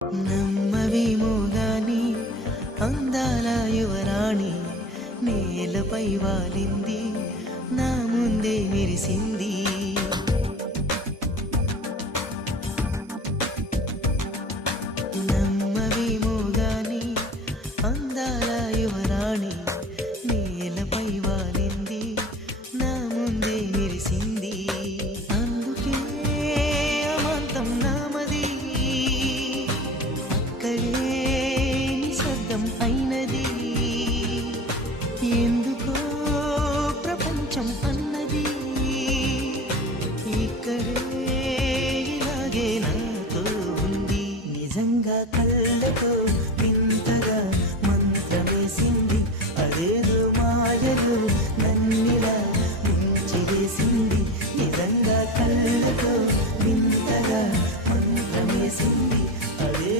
నమ్మవేమో గాని అందాల యువరాణి నేలపై వాలింది, నా ముందే మెరిసింది. నమ్మవేమో గాని అందాల యువరాణి నేలపై వాలింది, నా ముందే మెరిసింది. అందుకే అమాంతం నామది, అక్కడే నిశ్శబ్దం అయినది. ఎందుకో ప్రపంచం అన్నది ఇక్కడే ఇలాగే నాతో ఉంది. నిజంగా కళ్ళతో వింతగా మంత్రమేసింది, అదేదో మాయలు నన్నిలా